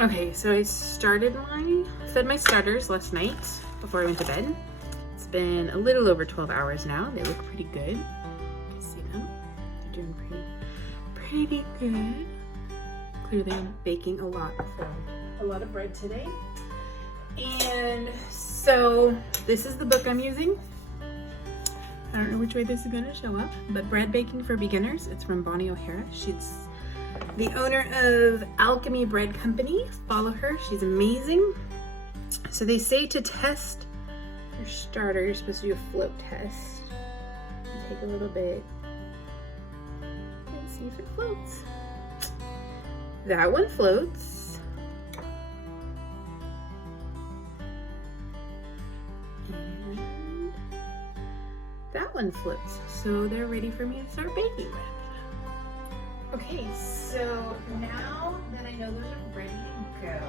Okay, so I fed my starters last night before I went to bed. It's been a little over 12 hours now. They look pretty good. You see them? They're doing pretty good. Clearly I'm baking a lot of bread today. And so this is the book I'm using. I don't know which way this is gonna show up, but Bread Baking for Beginners. It's from Bonnie O'Hara. She's the owner of Alchemy Bread Company. Follow her, she's amazing. So they say to test your starter, you're supposed to do a float test. Take a little bit and see if it floats. That one floats. And that one floats. So they're ready for me to start baking with. Okay, so now that I know those are ready to go,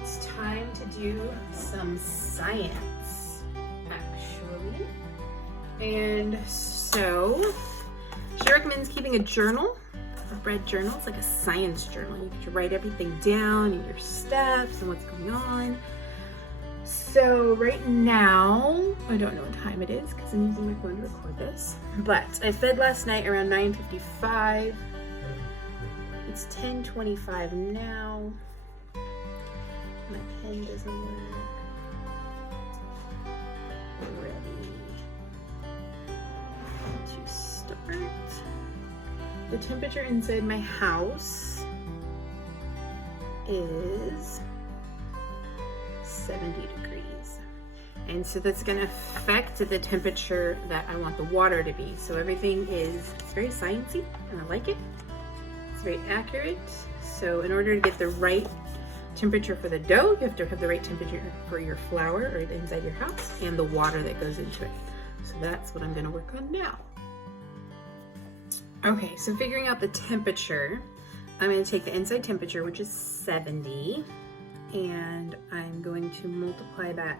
it's time to do some science, actually. And so she recommends keeping a journal, a bread journal. It's like a science journal. You get to write everything down and your steps and what's going on. So right now, I don't know what time it is because I'm using my phone to record this, but I fed last night around 9:55. It's 10:25 now. My pen doesn't work. Ready to start. The temperature inside my house is 70 degrees. And so that's going to affect the temperature that I want the water to be. So everything it's very sciencey and I like it. It's very accurate. So in order to get the right temperature for the dough, you have to have the right temperature for your flour or inside your house and the water that goes into it. So that's what I'm going to work on now. Okay, so figuring out the temperature, I'm going to take the inside temperature, which is 70, and I'm going to multiply that.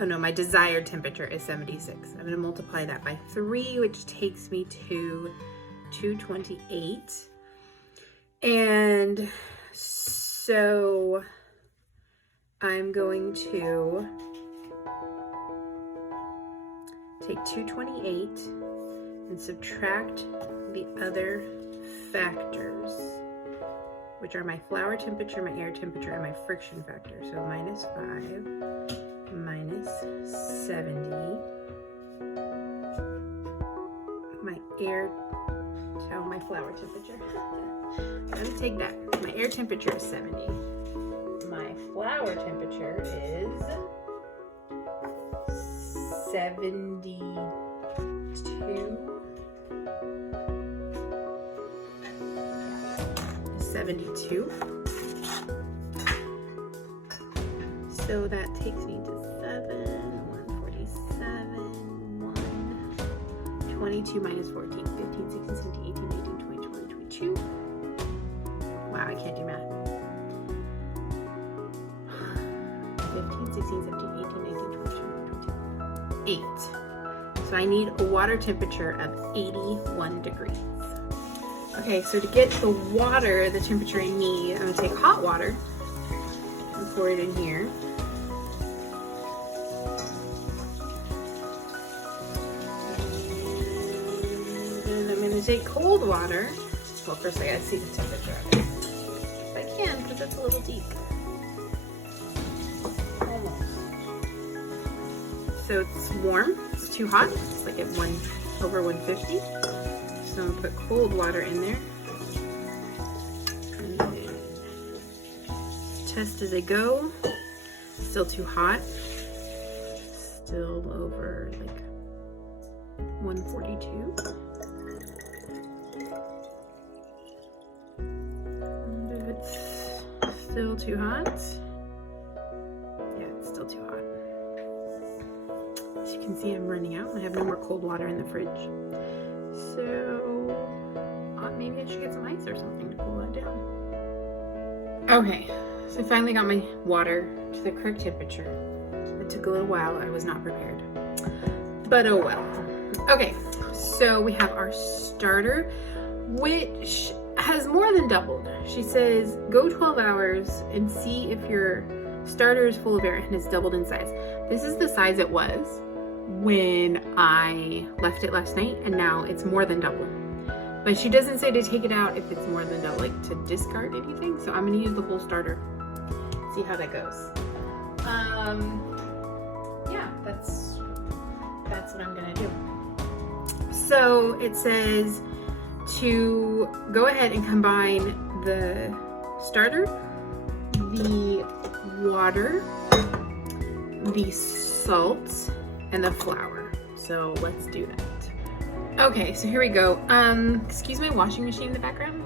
Oh no, my desired temperature is 76. I'm going to multiply that by 3, which takes me to 228. And so I'm going to take 228 and subtract the other factors, which are my flour temperature, my air temperature, and my friction factor. So minus 5, minus 70, my flour temperature. Let me take that. My air temperature is 70. My flour temperature is 72. 72. So that takes me to 22 minus 14, 15, 16, 17, 18, 19, 20, 21, 22. Wow, I can't do math. 15, 16, 17, 18, 19, 20, 21, 22. 8. So I need a water temperature of 81 degrees. Okay, so to get the water, the temperature I need, I'm gonna take hot water and pour it in here. Take cold water. Well, first I gotta see the temperature of it. If I can, because it's a little deep. Almost. So it's warm. It's too hot. It's like at over 150. So I'm gonna put cold water in there. And then test as I go. Still too hot. Still over like 142. Still too hot. Yeah, it's still too hot. As you can see, I'm running out. I have no more cold water in the fridge. So maybe I should get some ice or something to cool that down. Okay, so I finally got my water to the correct temperature. It took a little while. I was not prepared. But oh well. Okay, so we have our starter, which has more than doubled. She says, go 12 hours and see if your starter is full of air and has doubled in size. This is the size it was when I left it last night, and now it's more than double. But she doesn't say to take it out if it's more than double, like to discard anything. So I'm gonna use the whole starter, see how that goes. Yeah, that's what I'm gonna do. So it says to go ahead and combine the starter, the water, the salt, and the flour. So let's do that. Okay, so here we go. Excuse my washing machine in the background.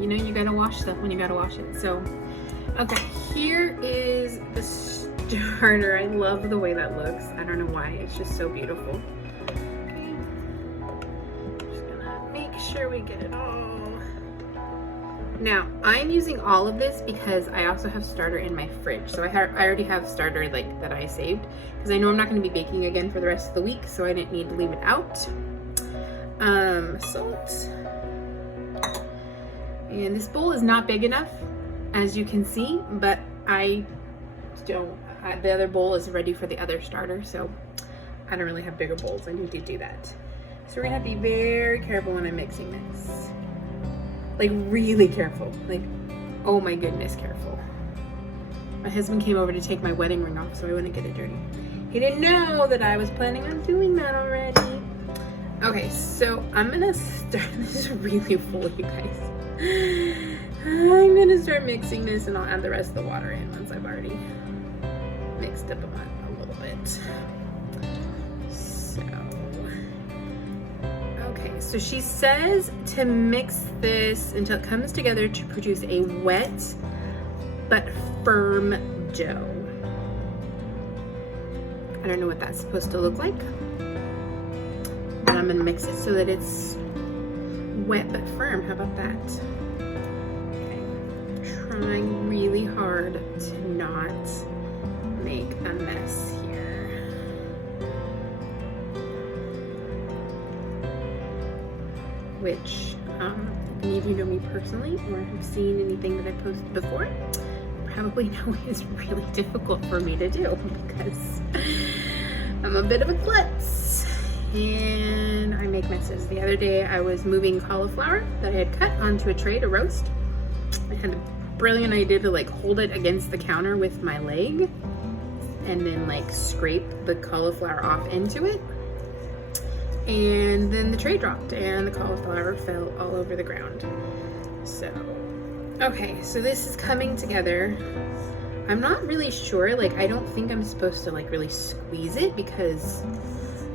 You know you gotta wash stuff when you gotta wash it. So, okay, here is the starter. I love the way that looks. I don't know why, it's just so beautiful. Okay, just gonna make sure we get it all. Now, I'm using all of this because I also have starter in my fridge. So I already have starter like that I saved because I know I'm not gonna be baking again for the rest of the week, so I didn't need to leave it out. Salt. And this bowl is not big enough, as you can see, but the other bowl is ready for the other starter, so I don't really have bigger bowls. I need to do that. So we're gonna have to be very careful when I'm mixing this. Like really careful. Like, oh my goodness, careful. My husband came over to take my wedding ring off so I wouldn't get it dirty. He didn't know that I was planning on doing that already. Okay, so I'm gonna start, this is really full, you guys. I'm gonna start mixing this and I'll add the rest of the water in once I've already mixed up a little bit. So, okay, so she says to mix this until it comes together to produce a wet but firm dough. I don't know what that's supposed to look like. I'm gonna mix it so that it's wet but firm. How about that? Okay. Trying really hard to not make a mess here. Which, if any of you know me personally or have seen anything that I've posted before, probably know is really difficult for me to do because I'm a bit of a klutz. And I make messes. The other day I was moving cauliflower that I had cut onto a tray to roast. I had a brilliant idea to like hold it against the counter with my leg and then like scrape the cauliflower off into it. And then the tray dropped and the cauliflower fell all over the ground. So, okay, so this is coming together. I'm not really sure, like I don't think I'm supposed to like really squeeze it because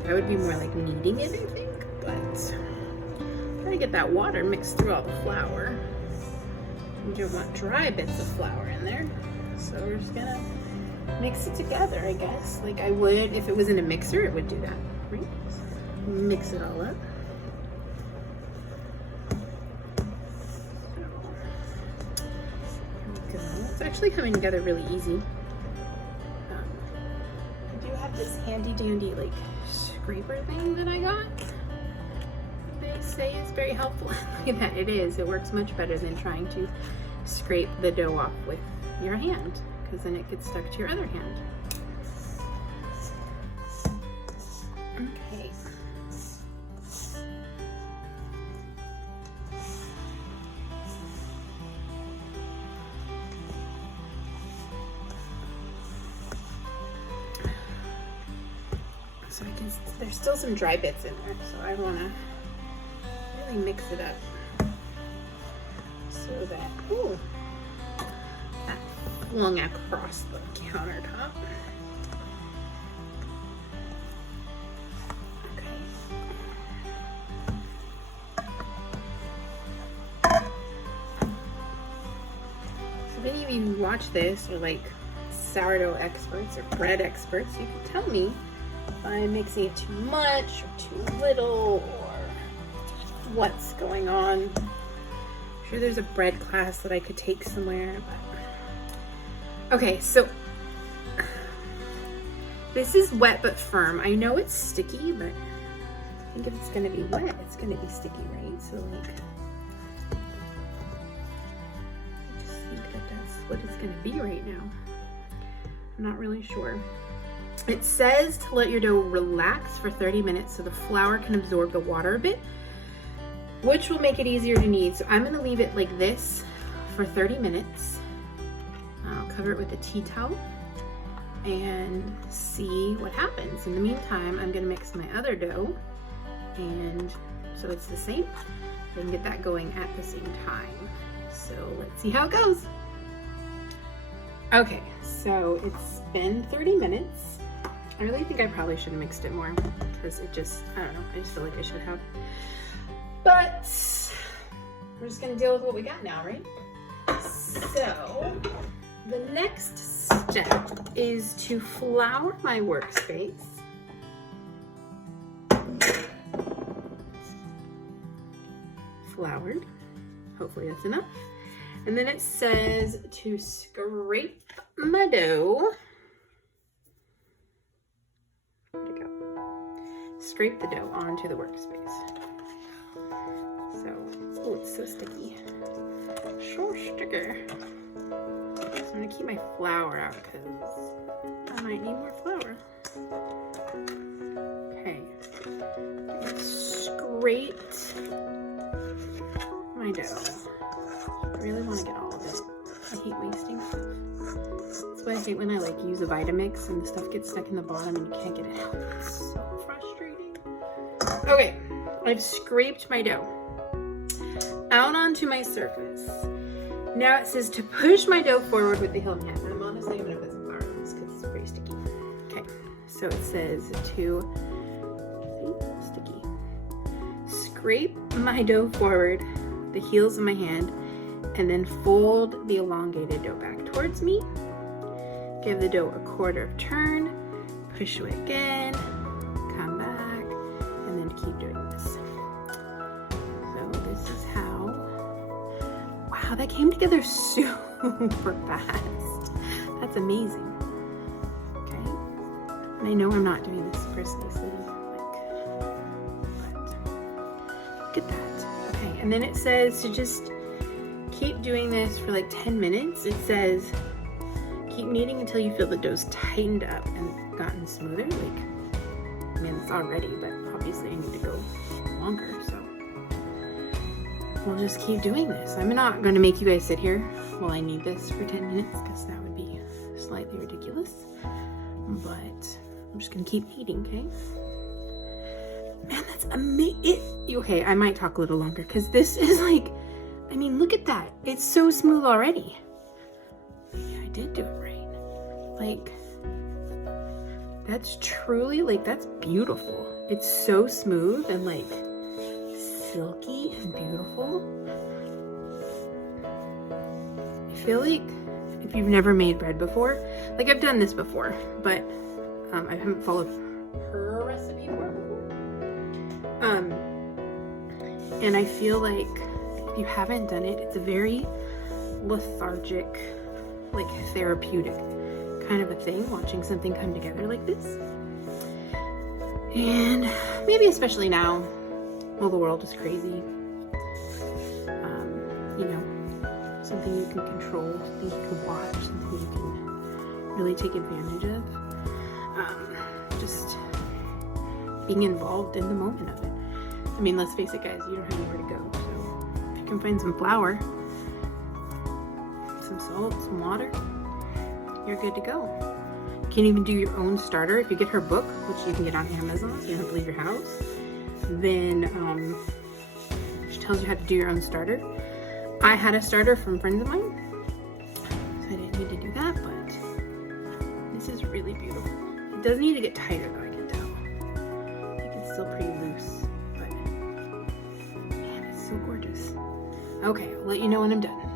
that would be more like kneading it, I think, but gotta get that water mixed through all the flour. You don't want dry bits of flour in there, so we're just gonna mix it together, I guess. Like I would, if it was in a mixer, it would do that, right? Mix it all up. So, here we go. It's actually coming together really easy. I do have this handy dandy like scraper thing that I got. They say is very helpful. Look at that, it is. It works much better than trying to scrape the dough off with your hand because then it gets stuck to your other hand. Okay. So there's still some dry bits in there, so I want to really mix it up so that, ooh, that flung across the countertop. So if any of you who watch this are like sourdough experts or bread experts, you can tell me if I'm mixing it too much or too little or what's going on. I'm sure there's a bread class that I could take somewhere. But... okay, so this is wet but firm. I know it's sticky, but I think if it's gonna be wet, it's gonna be sticky, right? So like, what it's gonna be right now. I'm not really sure. It says to let your dough relax for 30 minutes so the flour can absorb the water a bit, which will make it easier to knead. So I'm gonna leave it like this for 30 minutes. I'll cover it with a tea towel and see what happens. In the meantime, I'm gonna mix my other dough, and so it's the same. I can get that going at the same time. So let's see how it goes. Okay, so it's been 30 minutes. I really think I probably should have mixed it more because it just, I don't know, I just feel like I should have. But we're just gonna deal with what we got now, right? So the next step is to flour my workspace. Floured, hopefully that's enough. And then it says to scrape my dough. Where'd it go? Scrape the dough onto the workspace. So, oh, it's so sticky. So sticky. So I'm gonna keep my flour out because I might need more flour. Okay. Scraped my dough. I really want to get all of it. I hate wasting stuff. That's why I hate when I like use a Vitamix and the stuff gets stuck in the bottom and you can't get it out. It's so frustrating. Okay, I've scraped my dough out onto my surface. Now it says to push my dough forward with the heel of my hand. I'm honestly gonna put some flour on this because it's very sticky. Okay, so it says to, see, sticky. Scrape my dough forward with the heels of my hand, and then fold the elongated dough back towards me. Give the dough a quarter of turn, push away again, come back, and then keep doing this. So this is how, wow, that came together super fast. That's amazing. Okay, and I know I'm not doing this precisely, but look at that. Okay, and then it says to just keep doing this for like 10 minutes. It says keep kneading until you feel the dough's tightened up and gotten smoother. Like, I mean, it's already, but obviously I need to go longer, so we'll just keep doing this. I'm not going to make you guys sit here while I knead this for 10 minutes because that would be slightly ridiculous, but I'm just going to keep kneading, okay? Man, that's amazing. Okay, I might talk a little longer because this is like, I mean, look at that. It's so smooth already. Yeah, I did do it right. Like, that's truly, like, that's beautiful. It's so smooth and like silky and beautiful. I feel like if you've never made bread before, like I've done this before, but I haven't followed her recipe for it before. And I feel like if you haven't done it, it's a very lethargic, like therapeutic kind of a thing, watching something come together like this. And maybe especially now, while the world is crazy, you know, something you can control, something you can watch, something you can really take advantage of. Just being involved in the moment of it. I mean, let's face it, guys, you don't have anywhere to go, so if you can find some flour, some salt, some water, you're good to go. You can even do your own starter. If you get her book, which you can get on Amazon, so you don't have to leave your house, then she tells you how to do your own starter. I had a starter from friends of mine, so I didn't need to do that, but this is really beautiful. It does need to get tighter though, I can tell. Like it's still pretty loose, but man, it's so gorgeous. Okay, I'll let you know when I'm done.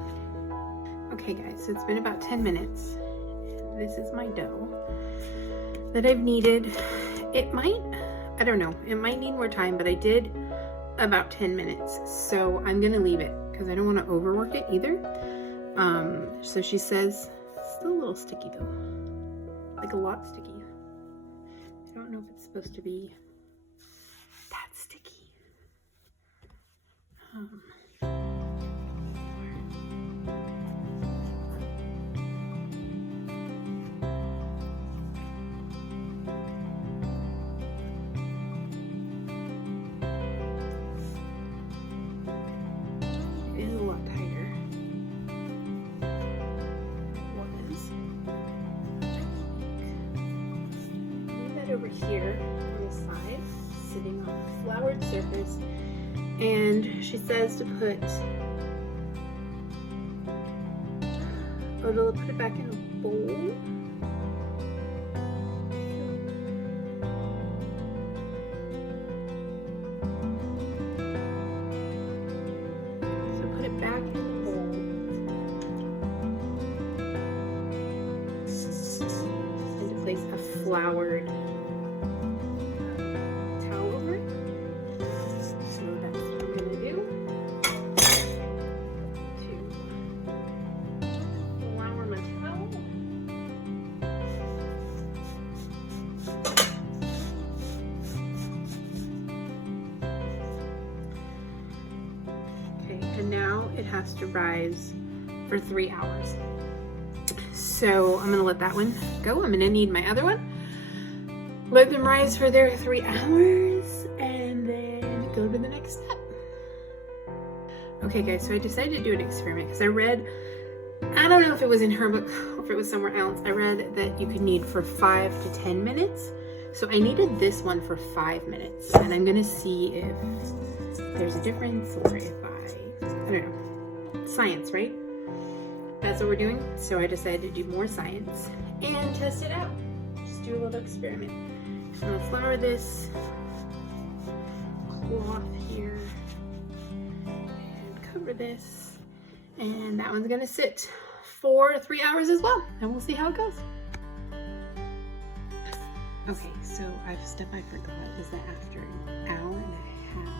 Okay guys, so it's been about 10 minutes. This is my dough that I've kneaded. It might, I don't know, it might need more time, but I did about 10 minutes. So I'm gonna leave it because I don't want to overwork it either. So she says, it's still a little sticky though, like a lot sticky. I don't know if it's supposed to be that sticky. here on the side, sitting on a floured surface. And she says to put, put it back in a bowl. So put it back in the bowl. And to place a floured towel over it. So that's what I'm going to do. To flour my towel. Okay, and now it has to rise for 3 hours. So I'm gonna let that one go. I'm gonna need my other one. Let them rise for their 3 hours and then go to the next step. Okay guys, so I decided to do an experiment because I read, I don't know if it was in her book or if it was somewhere else, I read that you could knead for 5 to 10 minutes. So I needed this one for 5 minutes, and I'm gonna see if there's a difference or if I don't know. Science, right? That's what we're doing. So I decided to do more science and test it out. Just do a little experiment. I'm gonna flour this cloth here and cover this. And that one's gonna sit for 3 hours as well. And we'll see how it goes. Okay, so stuff I forgot is that after an hour and a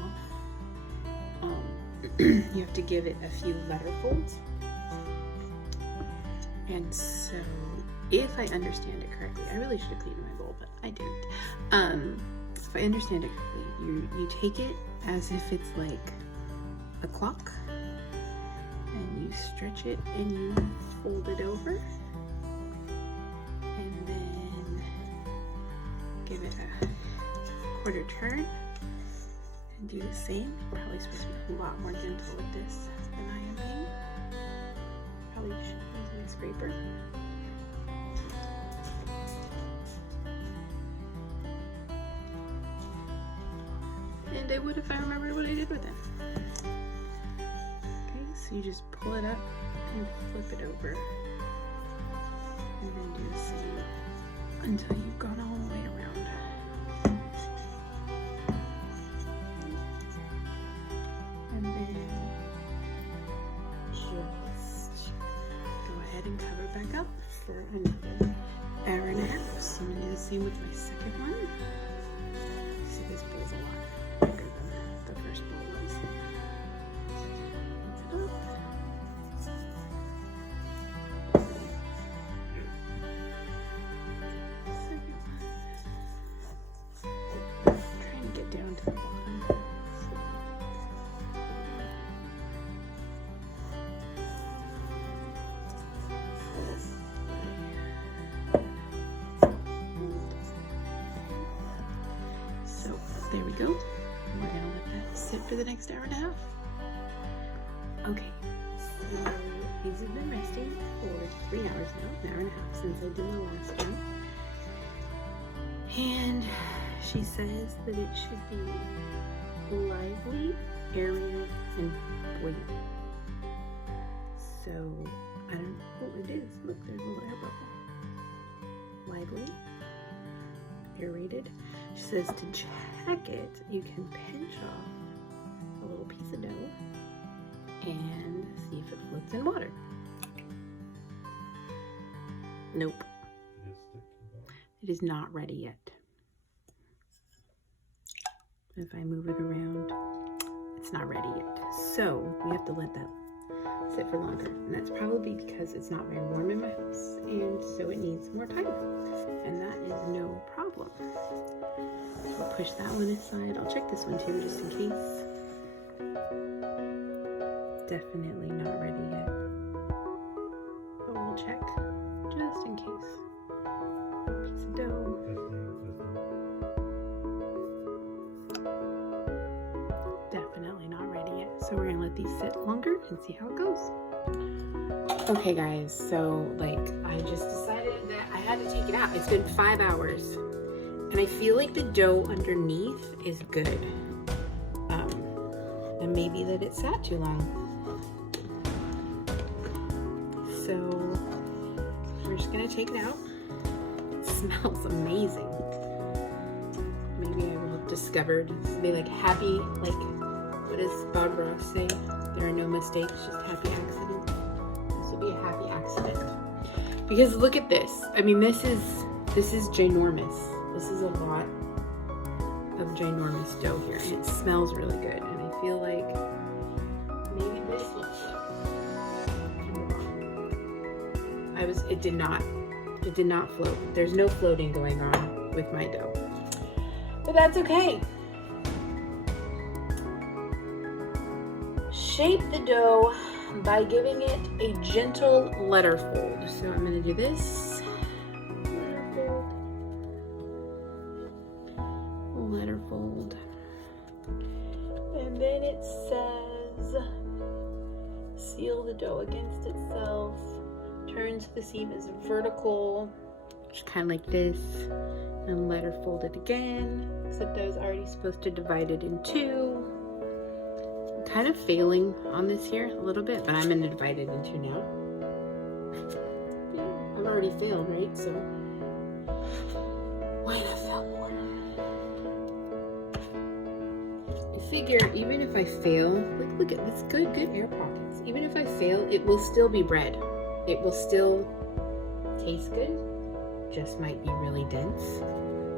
half, you have to give it a few letter folds. And so, if I understand it correctly, I really should have cleaned my bowl, but I didn't. If I understand it correctly, you take it as if it's like a clock, and you stretch it and you fold it over, and then give it a quarter turn, and do the same. You're probably supposed to be a lot more gentle with this than I am being. Probably should use my scraper. And I would if I remembered what I did with it. Okay, so you just pull it up and flip it over. And then do the same until you've gone all the way around. And then just go ahead and cover it back up for another hour and a half. So I'm going to do the same with my second one. See, this bowl's a lot bigger than the first bowl was. Trying to get down to the bottom. There we go. We're gonna let that sit for the next hour and a half. Okay, so these have been resting for 3 hours now, an hour and a half since I did the last one. And she says that it should be lively, airy, and buoyant. So I don't know what it is. Look, there's a little air bubble. Lively, aerated. She says to check it, you can pinch off a little piece of dough and see if it floats in water. Nope. It is not ready yet. If I move it around, it's not ready yet. So we have to let that sit for longer. And that's probably because it's not very warm in my house, and so it needs more time. And that is no problem. So I'll push that one aside. I'll check this one too, just in case. Definitely not ready yet. But we'll check, just in case. Piece of dough. Definitely not ready yet. So we're gonna let these sit longer and see how it goes. Okay guys, so I just decided that I had to take it out. It's been 5 hours And I feel like the dough underneath is good. And maybe that it sat too long. So we're just gonna take it out. It smells amazing. Maybe I will have discovered, be like happy, like what does Bob Ross say? There are no mistakes, just happy accidents. This will be a happy accident. Because look at this. I mean, this is ginormous. This is a lot of ginormous dough here, and it smells really good. And I feel like maybe this will flip. It did not float. There's no floating going on with my dough, but that's okay. Shape the dough by giving it a gentle letter fold. So I'm going to do this. Letter fold. And then it says, seal the dough against itself. Turn so the seam is vertical. Just kind of like this. And letter fold it again. Except I was already supposed to divide it in two. Kind of failing on this here a little bit, but I'm going to divide it in two now. Yeah, I've already failed, right? So why not fail more? I figure even if I fail, look at this, good air pockets. Even if I fail, it will still be bread. It will still taste good. Just might be really dense.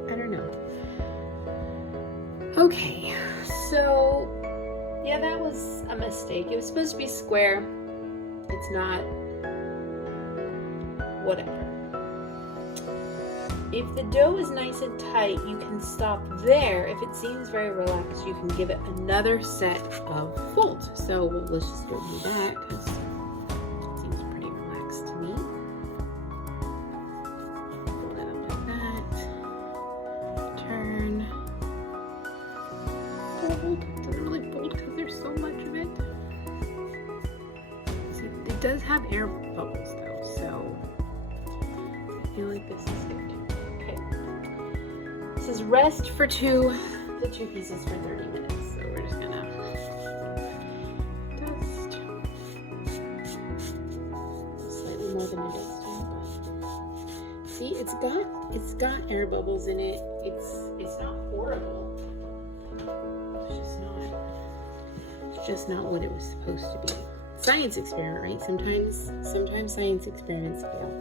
I don't know. Okay, so yeah, that was a mistake. It was supposed to be square. It's not. Whatever. If the dough is nice and tight, you can stop there. If it seems very relaxed, you can give it another set of folds. So let's just go do that because it seems pretty relaxed to me. Pull that up like that. Turn. Fold. Doesn't really fold because there's so much of it. See, it does have air bubbles though, so I feel like this is good. Okay. This is rest for the two pieces for 30 minutes. So we're just gonna dust. Slightly more than a dusting, but see, it's got air bubbles in it. It's not horrible. It's just not what it was supposed to be. Science experiment, right? Sometimes science experiments fail.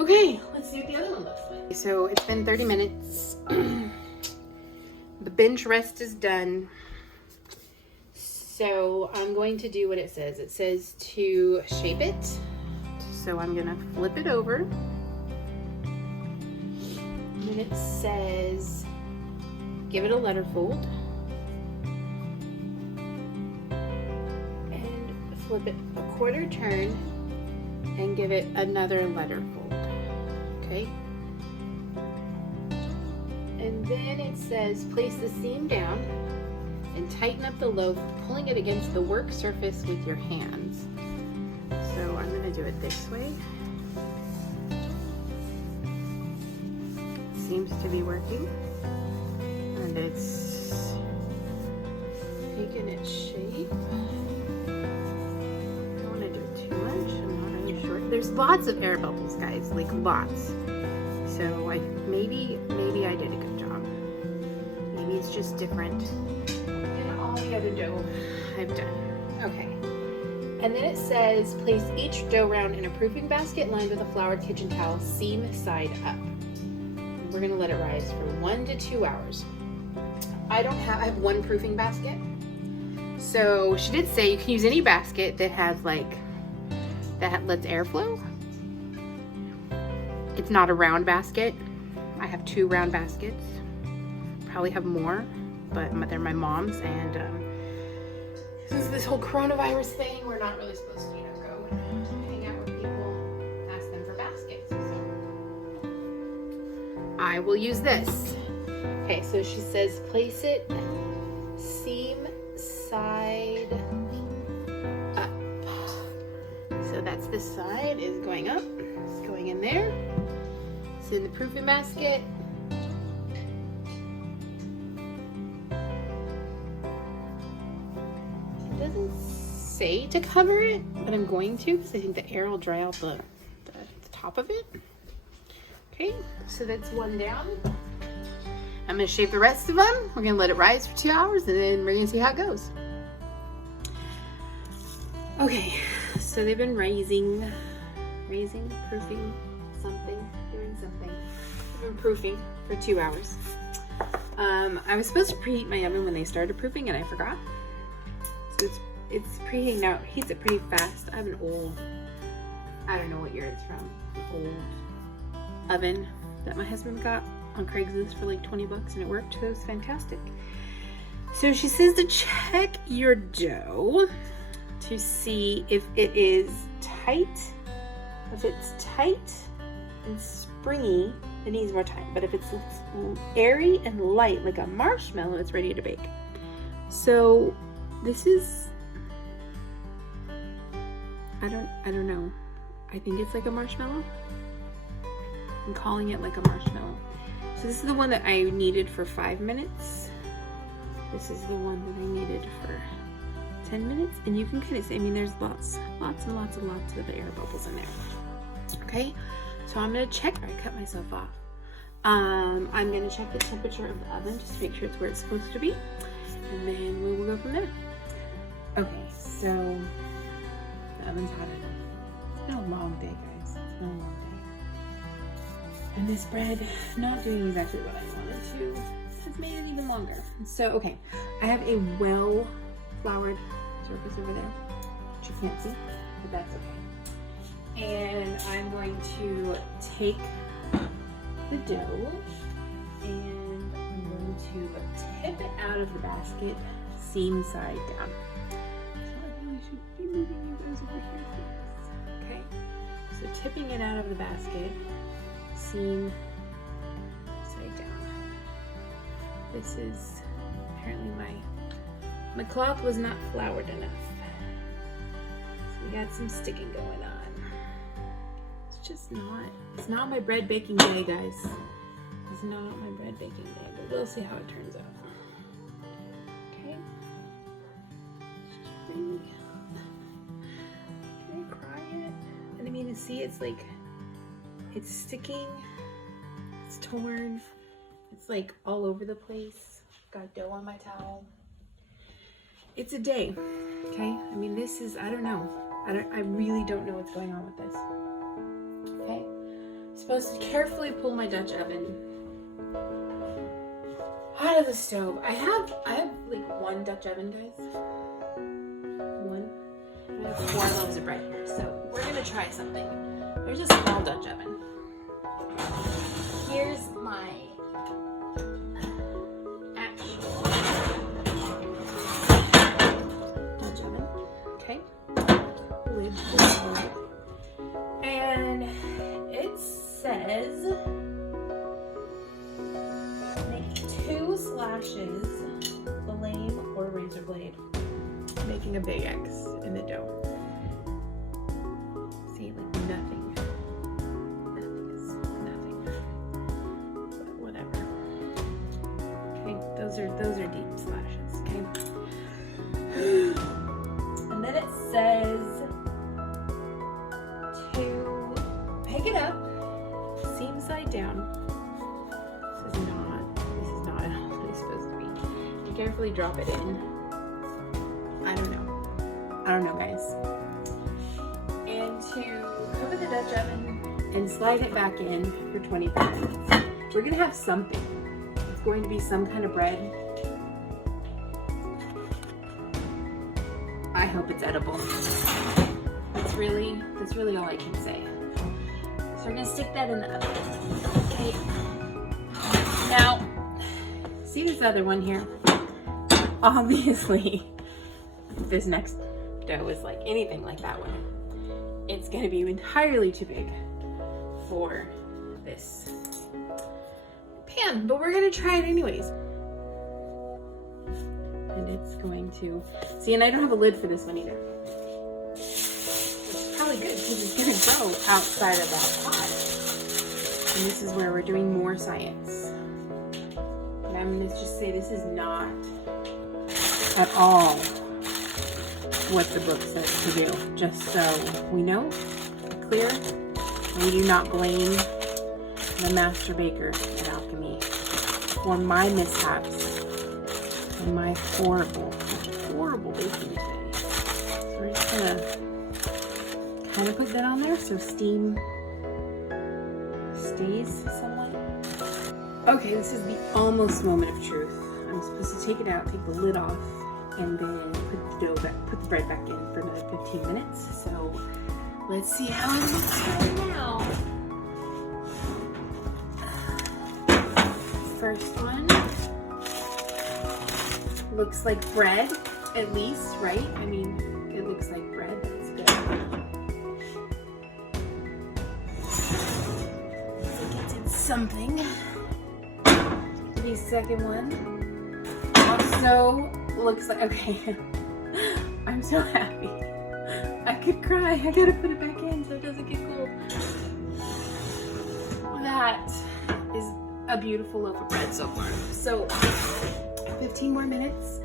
Okay, let's see what the other one looks like. So it's been 30 minutes. The bench rest is done. So I'm going to do what it says. It says to shape it. So I'm gonna flip it over. And then it says, give it a letter fold. Flip it a quarter turn and give it another letter fold. Okay. And then it says place the seam down and tighten up the loaf, pulling it against the work surface with your hands. So I'm going to do it this way. It seems to be working. And it's taking its shape. There's lots of air bubbles, guys, like lots. So maybe I did a good job. Maybe it's just different than all the other dough I've done. Okay. And then it says place each dough round in a proofing basket lined with a floured kitchen towel, seam side up. And we're gonna let it rise for 1 to 2 hours. I have one proofing basket. So she did say you can use any basket that has that lets airflow. It's not a round basket. I have 2 round baskets. Probably have more, but they're my mom's. And since this whole coronavirus thing, we're not really supposed to, go hang out with people, ask them for baskets. So I will use this. Okay, so she says place it seam side up. So that's this side is going up. It's going in there. It's in the proofing basket. doesn't say to cover it, but I'm going to because I think the air will dry out the top of it. Okay, so that's one down. I'm gonna shave the rest of them. We're gonna let it rise for 2 hours and then we're gonna see how it goes. Okay, so they've been proofing something, doing something. They've been proofing for 2 hours. I was supposed to preheat my oven when they started proofing and I forgot. So it's preheating now. It heats it pretty fast. I have an old, I don't know what year it's from, an old oven that my husband got on Craigslist for like 20 bucks and it worked. So it was fantastic. So she says to check your dough to see if it is tight. If it's tight and springy, it needs more time. But if it's airy and light like a marshmallow, it's ready to bake. So this is, I don't know. I think it's like a marshmallow. I'm calling it like a marshmallow. So this is the one that I needed for 5 minutes. This is the one that I needed for 10 minutes. And you can kind of see, I mean, there's lots and lots of air bubbles in there. Okay, so I'm gonna check. I cut myself off. I'm gonna check the temperature of the oven just to make sure it's where it's supposed to be. And then we will go from there. Okay, so the oven's hot enough. It's been a long day, guys. It's been a long day. And this bread, not doing exactly what I wanted to, has made it even longer. So, okay, I have a well-floured surface over there, which you can't see, but that's okay. And I'm going to take the dough and I'm going to tip it out of the basket, seam side down. So I really should be moving you guys over here for this. Okay, so tipping it out of the basket, seam side down. This is apparently my cloth was not floured enough. So we got some sticking going on. It's not my bread baking day, guys. It's not my bread baking day, but we'll see how it turns out. Okay. Can I cry it? And I mean, you see, it's like, it's sticking, it's torn, it's like all over the place. Got dough on my towel. It's a day, okay? I mean, this is, I don't know. I really don't know what's going on with this. Okay, I'm supposed to carefully pull my Dutch oven out of the stove. I have like one Dutch oven, guys. One. I have 4 loaves of bread here, so we're gonna try something. There's a small Dutch oven. Here's my actual Dutch oven. Okay. Lid full. And it says make 2 slashes, the lame or razor blade, making a big X in the dough. See, like nothing is nothing, but whatever. Okay, those are deep slashes. Okay, and then it says pick it up, seam side down. This is not at all what it's supposed to be. And carefully drop it in. I don't know, guys. And to cover the Dutch oven and slide it back in for 25 minutes. We're gonna have something. It's going to be some kind of bread. I hope it's edible. That's really all I can say. So we're gonna stick that in the oven. Okay. Now, see this other one here? Obviously, if this next dough is like anything like that one, it's gonna be entirely too big for this pan, but we're gonna try it anyways. And it's going to, see, and I don't have a lid for this one either. Good because it's going to grow outside of that pot. And this is where we're doing more science. And I'm going to just say this is not at all what the book says to do, just so we know, clear, and we do not blame the master baker at Alchemy for my mishaps and my horrible baking today. So we're just gonna kind of put that on there so steam stays somewhat. Okay, this is the almost moment of truth. I'm supposed to take it out, take the lid off, and then put the bread back in for another 15 minutes. So let's see how it looks right now. First one looks like bread, at least, right? I mean, it looks like bread. That's good. It did something. The second one also looks like, okay, I'm so happy. I could cry. I gotta put it back in so it doesn't get cold. That is a beautiful loaf of bread so far. So 15 more minutes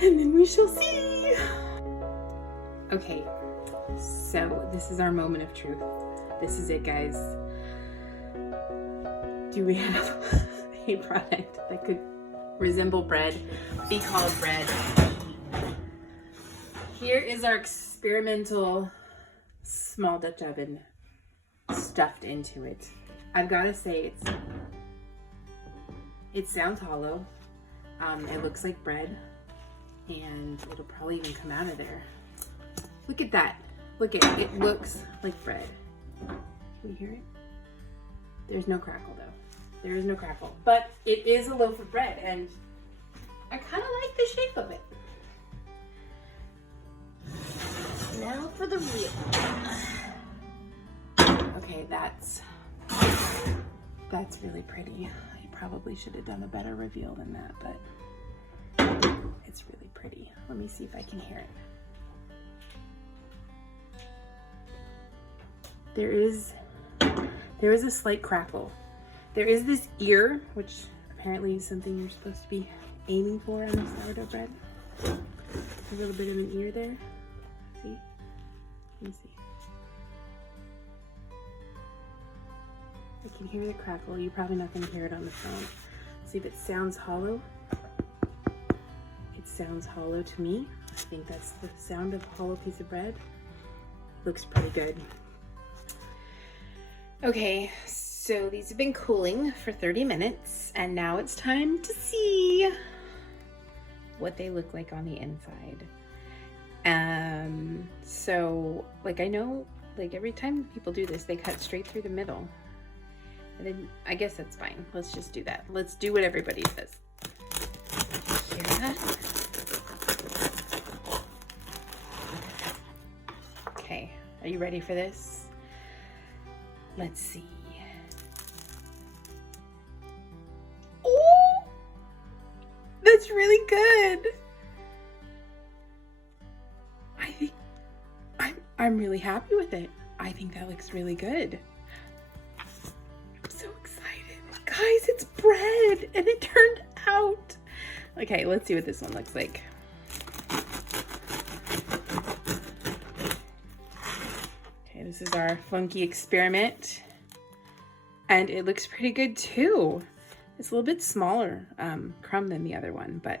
and then we shall see. Okay, so this is our moment of truth. This is it, guys. Do we have a product that could resemble bread, be called bread? Here is our experimental small Dutch oven stuffed into it. I've got to say, it sounds hollow. It looks like bread, and it'll probably even come out of there. Look at that. Look at it. It looks like bread. Can you hear it? There's no crackle though. There is no crackle, but it is a loaf of bread, and I kind of like the shape of it. Now for the real one. Okay, that's really pretty. I probably should have done a better reveal than that, but it's really pretty. Let me see if I can hear it. There is a slight crackle. There is this ear, which apparently is something you're supposed to be aiming for on the sourdough bread. A little bit of an ear there. See? Let me see. I can hear the crackle. You're probably not going to hear it on the phone. See if it sounds hollow. It sounds hollow to me. I think that's the sound of a hollow piece of bread. Looks pretty good. Okay, so these have been cooling for 30 minutes, and now it's time to see what they look like on the inside. So like, I know, like, every time people do this, they cut straight through the middle. And then I guess that's fine. Let's just do that. Let's do what everybody says. Hear that? Okay, are you ready for this? Let's see. Oh, that's really good. I think I'm really happy with it. I think that looks really good. I'm so excited. Guys, it's bread and it turned out. Okay, let's see what this one looks like. Okay, this is our funky experiment. And it looks pretty good too. It's a little bit smaller crumb than the other one, but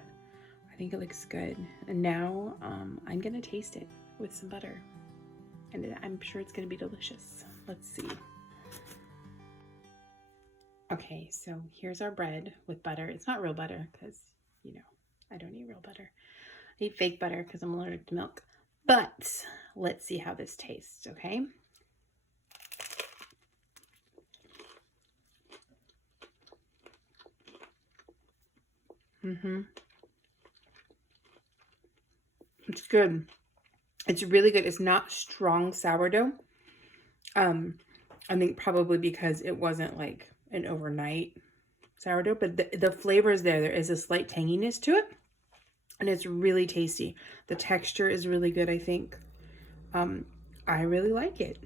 I think it looks good. And now I'm gonna taste it with some butter. And I'm sure it's gonna be delicious. Let's see. Okay, so here's our bread with butter. It's not real butter because, you know, I don't eat real butter. I eat fake butter because I'm allergic to milk. But let's see how this tastes, okay? It's good. It's really good. It's not strong sourdough. I think probably because it wasn't like an overnight sourdough, but the flavor is there. There is a slight tanginess to it, and it's really tasty. The texture is really good, I think. I really like it.